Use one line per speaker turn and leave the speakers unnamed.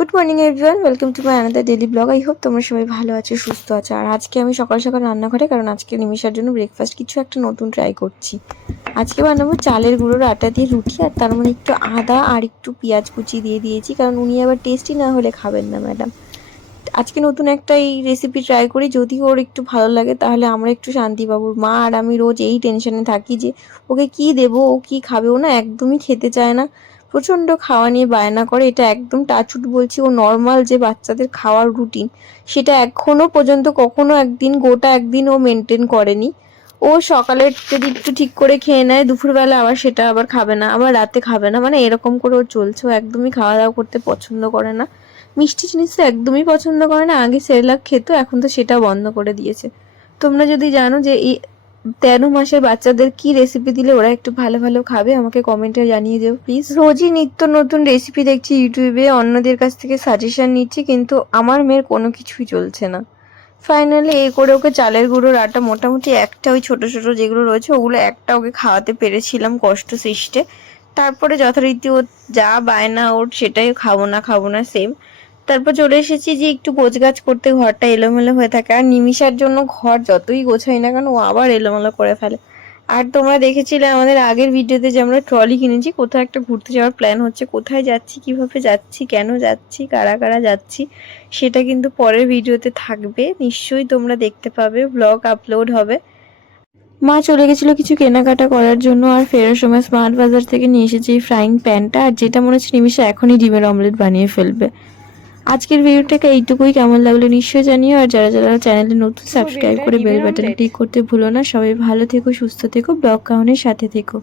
Good morning everyone welcome to my another daily blog I hope তোমরা সবাই ভালো আছো, সুস্থ আছো। আর আজকে আমি সকাল সকাল রান্নাঘরে, কারণ আজকে নিমিষার জন্য ব্রেকফাস্ট কিছু একটা নতুন ট্রাই করছি। আজকে বানাবো চালের গুঁড়োর আটা দিয়ে রুটি আর তার মধ্যে একটু আদা আর একটু পেঁয়াজ কুচি দিয়ে দিয়েছি, কারণ উনি আবার টেস্টি না হলে খাবেন না ম্যাডাম আজকে নতুন একটা এই রেসিপি ট্রাই করি, যদি ওর একটু ভালো লাগে, তাহলে আমরা একটু শান্তি পাবো। মা আর আমি রোজ এই টেনশনে থাকি যে, ওকে কি দেবো, ও কি খাবে, ও না একদমই খেতে চায় না। প্রচণ্ড খাওয়া নিয়ে বায়না করে, এটা একদম টাচুট বলছি, ও নর্মাল যে বাচ্চাদের খাওয়ার রুটিন সেটা এখনও পর্যন্ত কখনো একদিন, গোটা একদিন ও মেনটেন করেনি। ও সকালে যদি একটু ঠিক করে খেয়ে নেয়, দুপুরবেলা আবার সেটা আবার খাবে না, আবার রাতে খাবে না মানে এরকম করে ও চলছে, ও একদমই খাওয়া দাওয়া করতে পছন্দ করে না। মিষ্টি জিনিস তো একদমই পছন্দ করে না, আগে সেরেলাক খেত, এখন তো সেটা বন্ধ করে দিয়েছে। তোমরা যদি জানো যে এই তেরো মাসের বাচ্চাদের কি রেসিপি দিলে ওরা একটু ভালো ভালো খাবে? আমাকে কমেন্টে জানিয়ে দেও প্লিজ রোজই নিত্য নতুন রেসিপি দেখছি ইউটিউবে অন্যদের কাছ থেকে সাজেশন নিচ্ছি, কিন্তু আমার মেয়ের কোনো কিছুই চলছে না। ফাইনালি এই করে ওকে চালের গুঁড়োর আটা মোটামুটি একটা ওই ছোটো ছোটো যেগুলো রয়েছে, ওগুলো একটা ওকে খাওয়াতে পেরেছিলাম কষ্ট সৃষ্টে। তারপরে যথারীতি ও যা বায়না ওর সেটাই খাব না খাব না সেম তারপর চলে এসেছি যে একটু গোছগাছ করতে, ঘরটা এলোমেলো হয়ে থাকে। আর নিমিষার জন্য ঘর যতই গোছাই না কেন, ও আবার এলোমেলো করে ফেলে। আর তোমরা দেখেছিলে আমাদের আগের ভিডিওতে যে আমরা ট্রলি কিনেছি, কোথাও একটা ঘুরতে যাওয়ার প্ল্যান হচ্ছে, কোথায় যাচ্ছি, কীভাবে যাচ্ছি, কেন যাচ্ছি, কারা কারা যাচ্ছি, সেটা কিন্তু পরের ভিডিওতে থাকবে। নিশ্চয়ই তোমরা দেখতে পাবে ব্লগ আপলোড হবে। মা চলে গেছিল কিছু কেনাকাটা করার জন্য, আর ফেরার সময় স্মার্ট বাজার থেকে নিয়ে এসেছি এই ফ্রাইং প্যানটা আর যেটা মনে হচ্ছে নিমিষে এখনই ডিমের অমলেট বানিয়ে ফেলবে। আজকের ভিডিওটাকে এইটুকুই। কেমন লাগল নিশ্চয়ই জানিও। আর যারা যারা চ্যানেলে নতুন সাবস্ক্রাইব করে বেল বাটন ক্লিক করতে ভুলো না সবাই ভালো থেকো সুস্থ থেকো ব্লগ কাউনের সাথে থেকো।